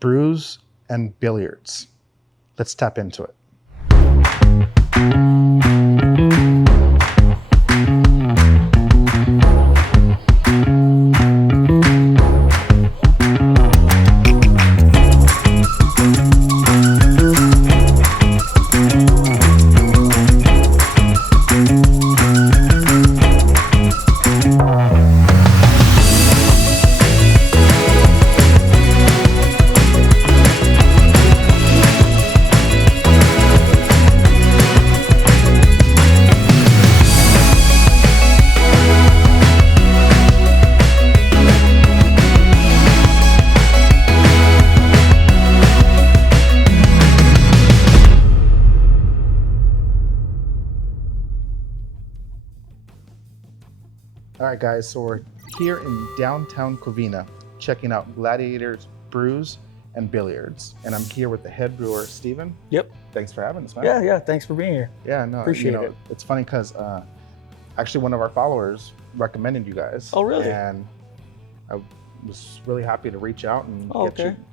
brews, and billiards. Let's tap into it. All right, guys, so we're here in downtown Covina, checking out Gladi8or Brews and Billiards. And I'm here with the head brewer, Steven. Yep. Thanks for having us, man. Yeah, thanks for being here. Yeah, no, Appreciate it. It's funny because actually one of our followers recommended you guys. Oh, really? And I was really happy to reach out and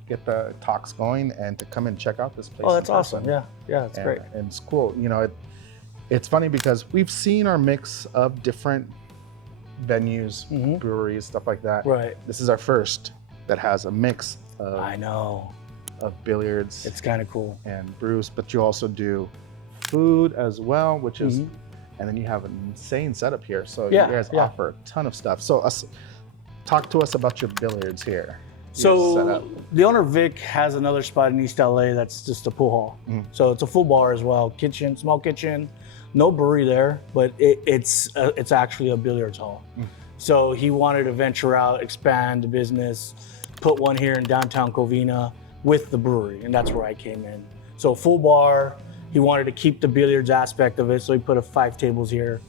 get the talks going and to come and check out this place. Oh, that's awesome. Yeah, it's great. And it's cool. You know, it's funny because we've seen our mix of different venues, breweries, stuff like that. Right. This is our first that has a mix of of billiards. It's kind of cool. And brews, but you also do food as well, which is, and then you have an insane setup here. So you guys offer a ton of stuff. So talk to us about your billiards here. So the owner Vic has another spot in East LA that's just a pool hall. So it's a full bar as well, kitchen, small kitchen. No brewery there, but it's actually a billiards hall. So he wanted to venture out, expand the business, put one here in downtown Covina with the brewery, and that's where I came in. So full bar, he wanted to keep the billiards aspect of it, so he put 5 tables here.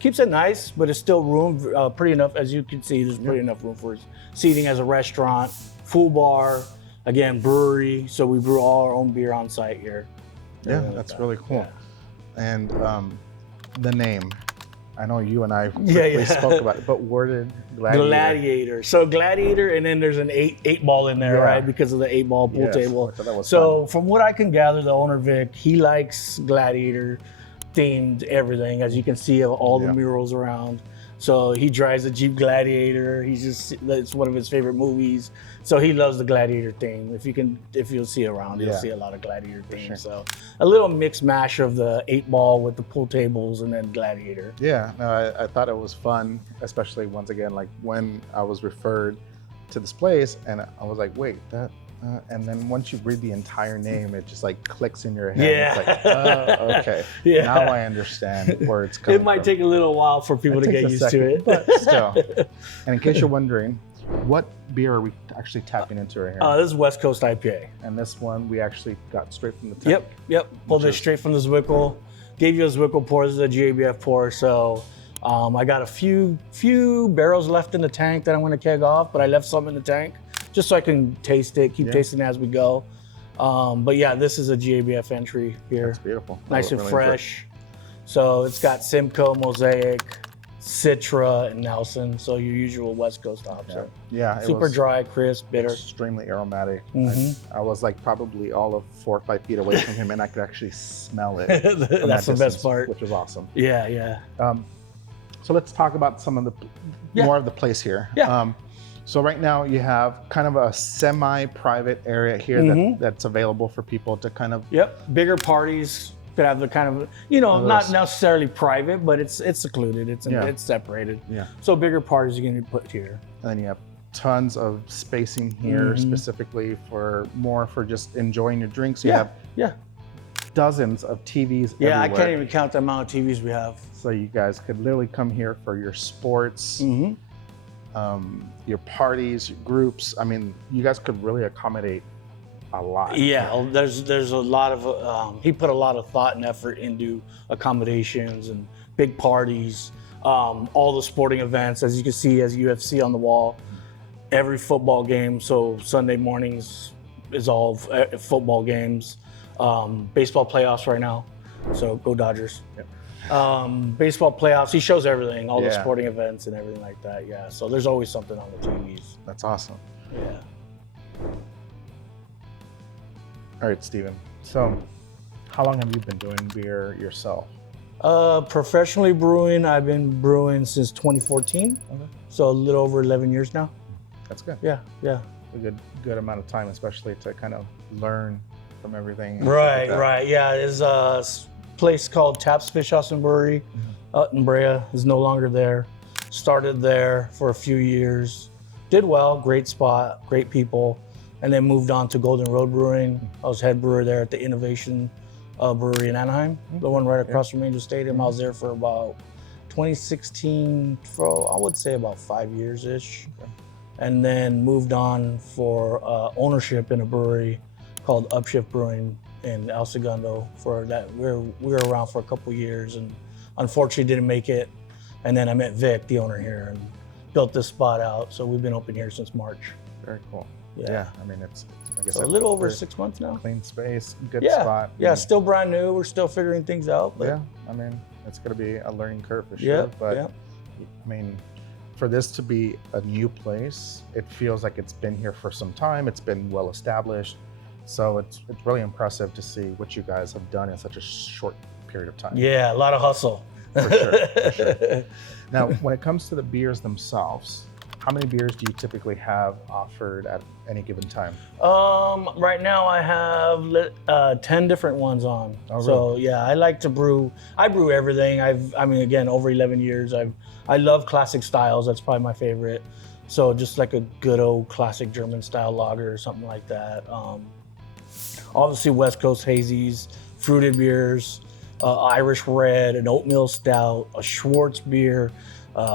Keeps it nice, but it's still room, pretty enough, as you can see, there's pretty enough room for seating as a restaurant, full bar, again, brewery, so we brew all our own beer on site here. Yeah, that's really cool. Yeah. And the name, I know you and I quickly spoke about it, but where did Gladi8or? So Gladi8or, and then there's an eight ball in there, right? Because of the 8-ball pool table. So from what I can gather, the owner Vic, he likes Gladi8or themed everything, as you can see all the murals around. So he drives a Jeep Gladi8or. It's one of his favorite movies. So he loves the Gladi8or theme. If you'll see around, you'll see a lot of Gladi8or themes. Sure. So a little mix mash of the 8-ball with the pool tables and then Gladi8or. Yeah, no, I thought it was fun, especially once again, like when I was referred to this place and I was like, wait, that, and then once you read the entire name, it just like clicks in your head. Yeah. It's like, okay. Now I understand where it's coming from. It might take a little while for people to get used to it. But still. And in case you're wondering, what beer are we actually tapping into right here? This is West Coast IPA. And this one we actually got straight from the tank. Yep. Pulled it straight from the Zwickle. Gave you a Zwickle pour. This is a GABF pour. So I got a few barrels left in the tank that I'm going to keg off, but I left some in the tank just so I can taste it, keep tasting as we go. But yeah, this is a GABF entry here. That's beautiful. Nice and fresh. So it's got Simcoe, Mosaic, Citra, and Nelson. So your usual West Coast hops. Yeah. Super dry, crisp, bitter. Extremely aromatic. I was like probably all of 4 or 5 feet away from him and I could actually smell it. That's the best part. Which was awesome. Yeah. So let's talk about some of the more of the place here. Yeah. So right now you have kind of a semi-private area here that's available for people to kind of... Bigger parties could have the kind of, not necessarily private, but it's secluded, it's separated. So bigger parties you can put here. And then you have tons of spacing here specifically for just enjoying your drinks. You have dozens of TVs everywhere. I can't even count the amount of TVs we have. So you guys could literally come here for your sports, your parties, your groups. I mean, you guys could really accommodate a lot. Yeah, there's a lot of, he put a lot of thought and effort into accommodations and big parties, all the sporting events, as you can see, as UFC on the wall, every football game. So Sunday mornings is all football games, baseball playoffs right now. So go Dodgers. Baseball playoffs, he shows everything, all the sporting events and everything like that. So there's always something on the TVs. That's awesome. All right, Steven. So how long have you been doing beer yourself? Professionally brewing, I've been brewing since 2014. Okay. So a little over 11 years now. That's good. Yeah, yeah. A good amount of time, especially to kind of learn from everything. Right, right. Yeah, there's a place called Taps Fish House and Brewery out in Brea. Is no longer there. Started there for a few years. Did well, great spot, great people. And then moved on to Golden Road Brewing. I was head brewer there at the Innovation Brewery in Anaheim, the one right across from Angel Stadium. I was there for about 2016, for I would say about 5 years-ish. Okay. And then moved on for ownership in a brewery called Upshift Brewing in El Segundo. For that, we were around for a couple years, and unfortunately didn't make it. And then I met Vic, the owner here, and built this spot out. So we've been open here since March. Very cool. Yeah, yeah, I mean, it's I guess so a little over 6 months now. Clean space, good Yeah, spot. yeah, still brand new. We're still figuring things out. But yeah, I mean, it's going to be a learning curve for sure. Yeah, but yeah. I mean, for this to be a new place, it feels like it's been here for some time. It's been well established. So it's really impressive to see what you guys have done in such a short period of time. Yeah, a lot of hustle. For sure, for sure. Now, when it comes to the beers themselves, how many beers do you typically have offered at any given time? Right now I have 10 different ones on. Oh, really? So yeah, I like to brew. I brew everything. I mean, again, over 11 years. I love classic styles. That's probably my favorite. So just like a good old classic German style lager or something like that. Obviously West Coast hazies, fruited beers, Irish red, an oatmeal stout, a Schwartz beer,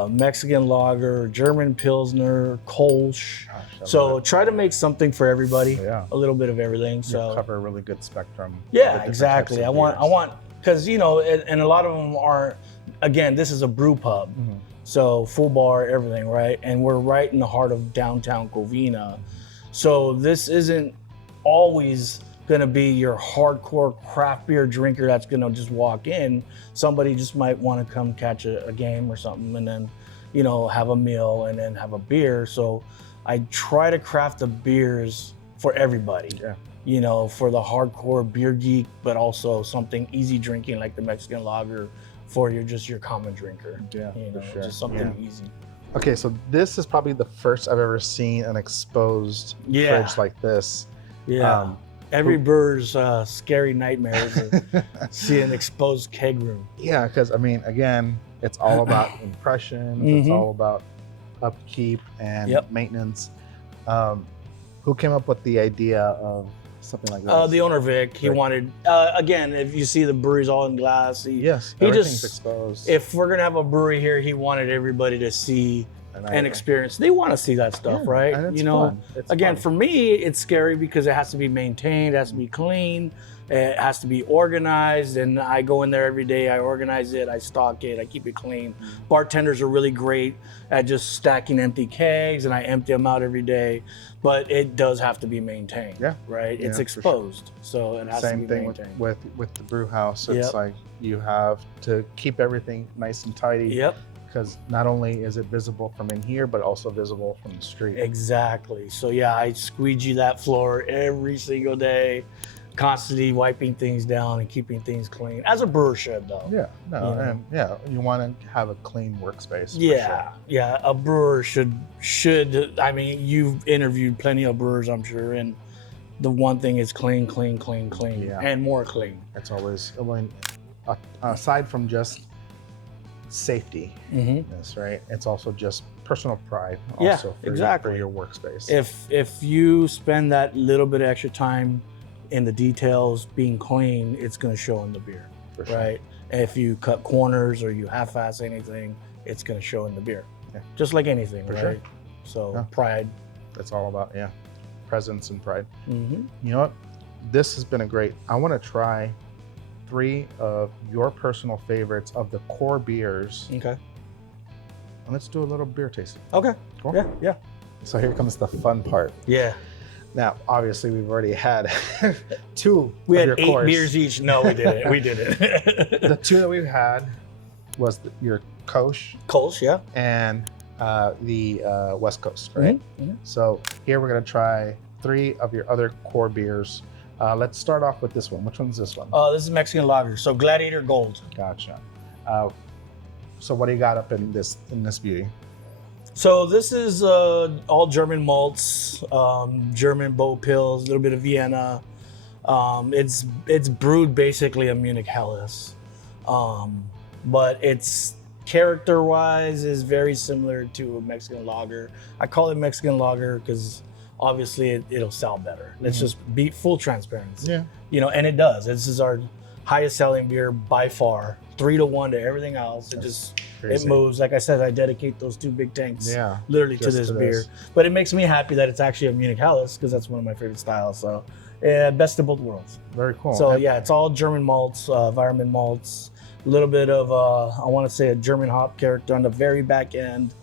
Mexican lager, German Pilsner, Kolsch. So try to make something for everybody. Yeah. A little bit of everything. So you cover a really good spectrum. Yeah, exactly. I want, because you know, and a lot of them are, again, this is a brew pub. Mm-hmm. So full bar, everything, right? And we're right in the heart of downtown Covina. So this isn't always gonna be your hardcore craft beer drinker that's gonna just walk in. Somebody just might wanna come catch a game or something and then, you know, have a meal and then have a beer. So I try to craft the beers for everybody. Yeah. You know, for the hardcore beer geek, but also something easy drinking like the Mexican lager for your common drinker. Yeah, you know, for sure. Just something easy. Okay, so this is probably the first I've ever seen an exposed fridge like this. Yeah. Every brewer's scary nightmare is to see an exposed keg room. Yeah, because I mean, again, it's all about impressions. It's all about upkeep and maintenance. Who came up with the idea of something like this? The owner, Vic. He wanted, again, if you see the brewery's all in glass. He everything's exposed. If we're gonna have a brewery here, he wanted everybody to see and experience. They want to see that stuff, right? And it's you know, fun. Again, for me, it's scary because it has to be maintained, it has to be clean, it has to be organized. And I go in there every day, I organize it, I stock it, I keep it clean. Bartenders are really great at just stacking empty kegs, and I empty them out every day. But it does have to be maintained. Yeah. Right? It's exposed, so it has to be maintained. Same thing with the brew house. It's like you have to keep everything nice and tidy. Yep. Because not only is it visible from in here, but also visible from the street. Exactly. So yeah, I squeegee that floor every single day, constantly wiping things down and keeping things clean. As a brewer should, though. Yeah, and you want to have a clean workspace. Yeah, yeah. A brewer should. I mean, you've interviewed plenty of brewers, I'm sure, and the one thing is clean, and more clean. It's always, aside from just safety, right? It's also just personal pride. Also for your workspace. If you spend that little bit of extra time in the details being clean, it's going to show in the beer, right? If you cut corners or you half-ass anything, it's going to show in the beer. Yeah. Just like anything, right? So pride. That's all about presence and pride. You know what? This has been I want to try 3 of your personal favorites of the core beers. Okay. And let's do a little beer tasting. Okay. Cool. Yeah. So here comes the fun part. Yeah. Now, obviously, we've already had 2. We had 8 beers each. No, we didn't. We didn't. The 2 that we've had was your Kolsch. Kolsch, yeah. And the West Coast, right? So here we're going to try 3 of your other core beers. Let's start off with this one. Which one's this one? This is Mexican lager. So Gladi8or Gold. Gotcha. So what do you got up in this beauty? So this is all German malts, German bow pills, a little bit of Vienna. It's brewed basically a Munich Helles, but it's character-wise is very similar to a Mexican lager. I call it Mexican lager because obviously it'll sell better. Let's just be full transparency. Yeah. You know, and it does. This is our highest selling beer by far, 3-1 to everything else. It just crazy. It moves. Like I said, I dedicate those 2 big tanks literally to this beer. this. But it makes me happy that it's actually a Munich Helles because that's one of my favorite styles. So yeah, best of both worlds. Very cool. So yeah, it's all German malts, Weirmann malts, a little bit of I want to say a German hop character on the very back end,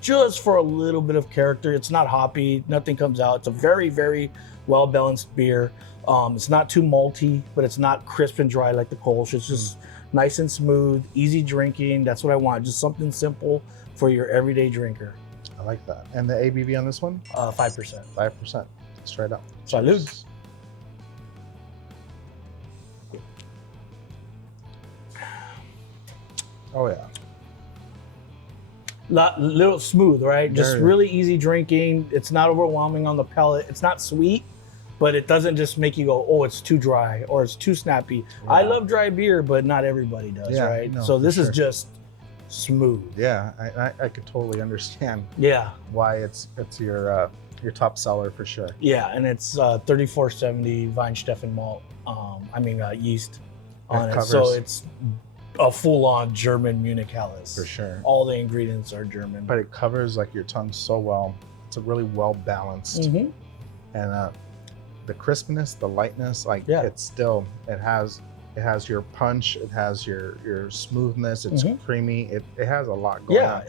just for a little bit of character. It's not hoppy, nothing comes out. It's a very, very well balanced beer. It's not too malty, but it's not crisp and dry like the Kolsch. It's just nice and smooth, easy drinking. That's what I want. Just something simple for your everyday drinker. I like that. And the ABV on this one? 5%. 5%. Straight up. Salud. Cheers. Oh yeah. Little smooth, right? Just Very. really easy drinking. It's not overwhelming on the palate. It's not sweet, but it doesn't just make you go, oh, it's too dry or it's too snappy. Yeah. I love dry beer, but not everybody does, Yeah, right? no, So this for is sure. just smooth. Yeah, I could totally understand Yeah, why it's your top seller for sure. yeah, and it's 3470 Weinsteffen malt. Yeast on it. So covers- it's a full-on German Munich Helles. For sure. All the ingredients are German. But it covers like your tongue so well. It's a really well balanced, Mhm. and the crispness, the lightness, like Yeah. it's still it has your punch, it has your smoothness. It's creamy. It has a lot going Yeah, on.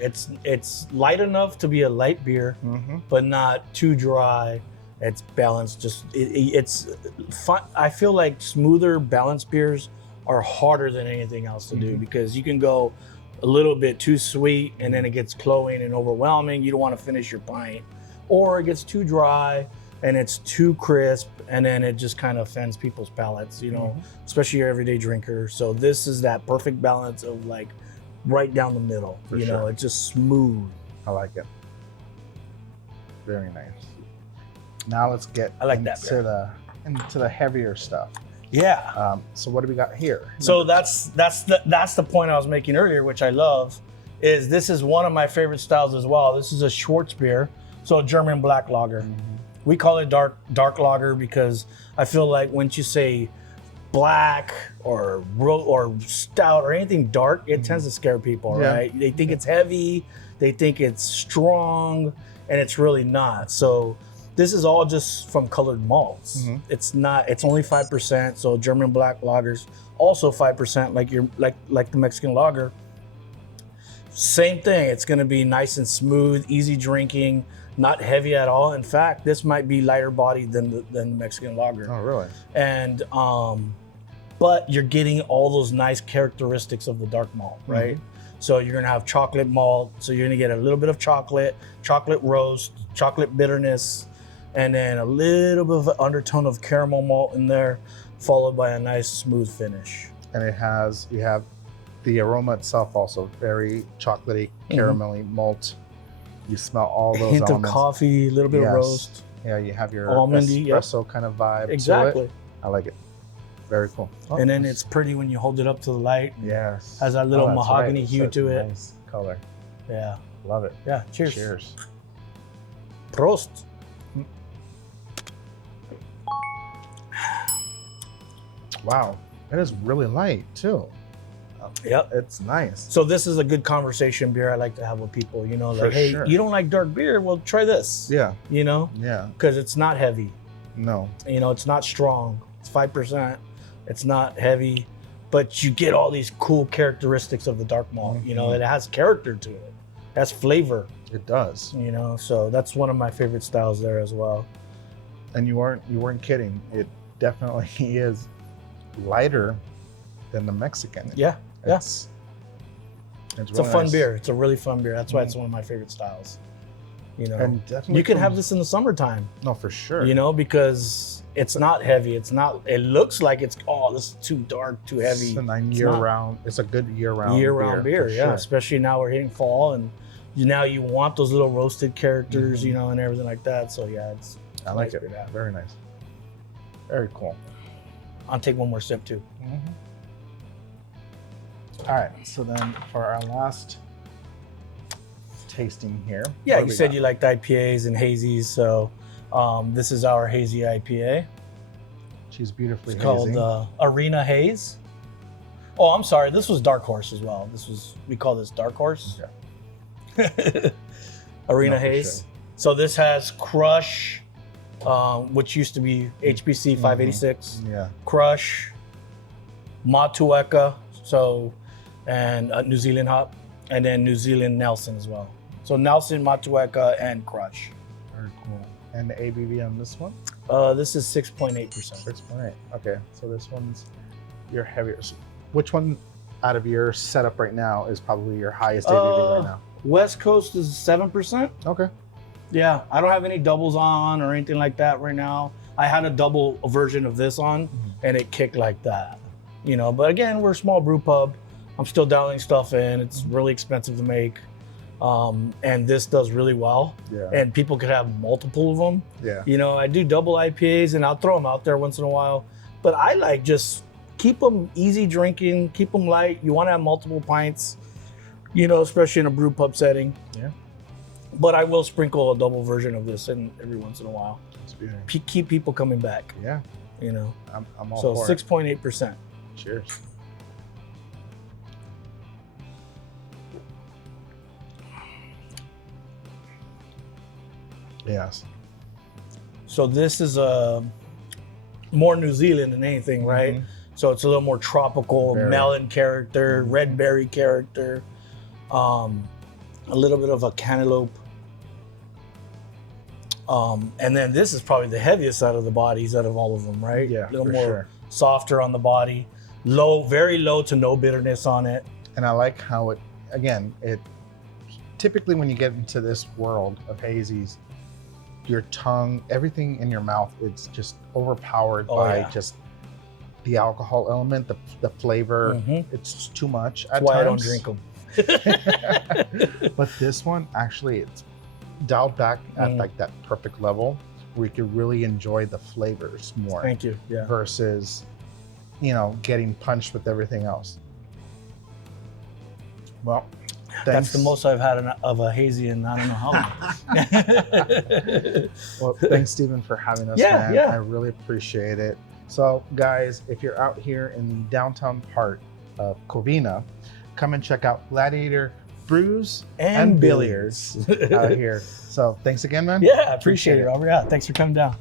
it's light enough to be a light beer, but not too dry. It's balanced. It's fun. I feel like smoother, balanced beers are harder than anything else to do because you can go a little bit too sweet and then it gets cloying and overwhelming. You don't want to finish your pint, or it gets too dry and it's too crisp and then it just kind of offends people's palates. You know, especially your everyday drinker. So this is that perfect balance of like right down the middle. For you know, sure. it's just smooth. I like it. Very nice. Now let's get I like that into the heavier stuff. Yeah. So what do we got here? So that's the point I was making earlier, which I love, is this is one of my favorite styles as well. This is a Schwarzbier, so a German black lager. We call it dark lager because I feel like once you say black or stout or anything dark, it tends to scare people, Yeah. right? They think it's heavy, they think it's strong, and it's really not. So this is all just from colored malts. It's not. It's only 5%. So German black lagers also 5%, like the Mexican lager. Same thing. It's going to be nice and smooth, easy drinking, not heavy at all. In fact, this might be lighter bodied than the Mexican lager. Oh, really? And but you're getting all those nice characteristics of the dark malt, right? So you're gonna have chocolate malt. So you're gonna get a little bit of chocolate roast, chocolate bitterness, and then a little bit of an undertone of caramel malt in there, followed by a nice smooth finish. And you have the aroma itself also very chocolatey, caramelly malt. You smell all those Hint elements. of coffee, a little bit of roast. Yeah, you have your Almondy, yep. espresso kind of vibe to Exactly. it. I like it. Very cool. Oh, And then it's pretty when you hold it up to the light. yes. Has that little that's mahogany It's hue such to a it. Nice color. Yeah. Love it. Yeah. Cheers. Cheers. Prost. Wow. It is really light too. Yep. It's nice. So this is a good conversation beer I like to have with people. You know, For like, hey, sure. you don't like dark beer? Well, try this. Yeah. You know, Yeah. because it's not heavy. No. You know, it's not strong. It's 5%. It's not heavy, but you get all these cool characteristics of the dark malt. You know, it has character to it. It has flavor. It does. You know, so that's one of my favorite styles there as well. And you weren't kidding. It definitely is lighter than the Mexican. Yeah. Yeah. It's It's really a fun nice. beer. It's a really fun beer. That's why it's one of my favorite styles. You know, And definitely you can from- have this in the summertime. No, for sure. You know, because It's not heavy. It's not. It looks like it's this is too dark, too heavy. It's a year-round. It's a good year-round beer. Yeah, sure. especially now we're hitting fall, and now you want those little roasted characters, you know, and everything like that. So yeah, it's. I like it. Very nice. Very cool. I'll take one more sip too. All right. So then for our last tasting here. Yeah, you said you liked IPAs and hazies, so this is our hazy IPA. She's beautifully It's hazy. called Arena Haze. Oh, I'm sorry. This was Dark Horse as well. We call this Dark Horse. Okay. Arena Haze. Sure. So this has Crush, which used to be HBC 586. Yeah. Crush, Matueka, and New Zealand hop, and then New Zealand Nelson as well. So Nelson, Matueka, and Crush. Very cool. And the ABV on this one? This is 6.8%. 6.8. Okay. So this one's your heavier. Which one out of your setup right now is probably your highest ABV right now? West Coast is 7%. Okay. Yeah, I don't have any doubles on or anything like that right now. I had a double version of this on, and it kicked like that, you know. But again, we're a small brew pub. I'm still dialing stuff in. It's really expensive to make, and this does really well. Yeah. And people could have multiple of them. Yeah. You know, I do double IPAs, and I'll throw them out there once in a while. But I like just keep them easy drinking, keep them light. You want to have multiple pints, you know, especially in a brew pub setting. Yeah. But I will sprinkle a double version of this in every once in a while. That's beautiful. Keep people coming back. Yeah. You know. I'm all so for it. 6.8%. Cheers. Yes. So this is more New Zealand than anything, right? So it's a little more tropical, melon character, red berry character, a little bit of a cantaloupe. And then this is probably the heaviest out of the bodies out of all of them, right? Yeah, a little for more sure. softer on the body, very low to no bitterness on it. And I like how it typically when you get into this world of hazies, your tongue, everything in your mouth, it's just overpowered by just the alcohol element, the flavor. It's just too much at That's why times. I don't drink them. But this one, actually, it's dialed back at like that perfect level where you can really enjoy the flavors more. Thank you. Yeah. Versus, you know, getting punched with everything else. Well, that's the most I've had of a hazy in I don't know how long. Well, thanks, Steven, for having us, man. I really appreciate it. So, guys, if you're out here in the downtown part of Covina, come and check out Gladi8or Brews and Billiards out here. So, thanks again, man. Yeah, I appreciate it, Robert. Yeah, thanks for coming down.